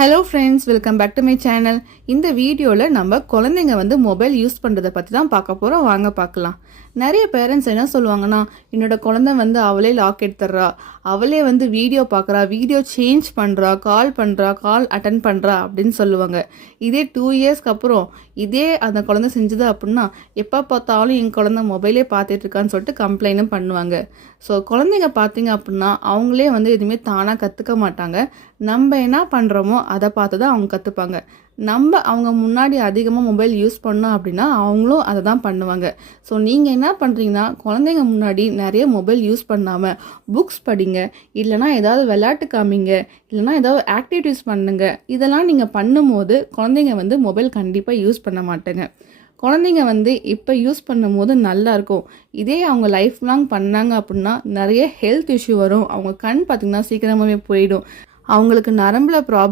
Hello friends, welcome back to my channel. இந்த வீடியோவில் நம்ம குழந்தைங்க மொபைல் யூஸ் பண்ணுறதை பற்றி தான் பார்க்க போகிறோம். வாங்க பார்க்கலாம். நிறைய பேரண்ட்ஸ் என்ன சொல்லுவாங்கன்னா, என்னோட குழந்தை அவளே லாக் எடுத்துடுறா, அவளே வீடியோ பார்க்குறா, வீடியோ சேஞ்ச் பண்ணுறா, கால் அட்டன் பண்ணுறா அப்படின்னு சொல்லுவாங்க. இதே 2 இயர்ஸ்க்கு அப்புறம் இதே அந்த குழந்தை செஞ்சது அப்படின்னா, எப்போ பார்த்தாலும் என் குழந்தை மொபைலே பார்த்துட்டு இருக்கான்னு சொல்லிட்டு கம்ப்ளைண்ட்டும் பண்ணுவாங்க. ஸோ குழந்தைங்க பார்த்தீங்க அப்படின்னா அவங்களே எதுவுமே தானாக கற்றுக்க மாட்டாங்க. நம்ம என்ன பண்ணுறோமோ அதை பார்த்து தான் அவங்க கற்றுப்பாங்க. நம்ம அவங்க முன்னாடி அதிகமாக மொபைல் யூஸ் பண்ணோம் அப்படின்னா அவங்களும் அதை தான் பண்ணுவாங்க. ஸோ நீங்கள் என்ன பண்ணுறீங்கன்னா, குழந்தைங்க முன்னாடி நிறைய மொபைல் யூஸ் பண்ணாமல் புக்ஸ் படிங்க, இல்லைனா ஏதாவது விளையாட்டு காமிங்க, இல்லைனா ஏதாவது ஆக்டிவிட்டீஸ் பண்ணுங்க. இதெல்லாம் நீங்கள் பண்ணும்போது குழந்தைங்க மொபைல் கண்டிப்பாக யூஸ் பண்ண மாட்டேங்க. குழந்தைங்க இப்போ யூஸ் பண்ணும்போது நல்லாயிருக்கும். இதே அவங்க லைஃப் லாங் பண்ணாங்க அப்படின்னா நிறைய ஹெல்த் இஷ்யூ வரும். அவங்க கண் பார்த்திங்கன்னா சீக்கிரமாகவே போயிடும். அவங்களுக்கு நரம்பில் ப்ராப்ளம்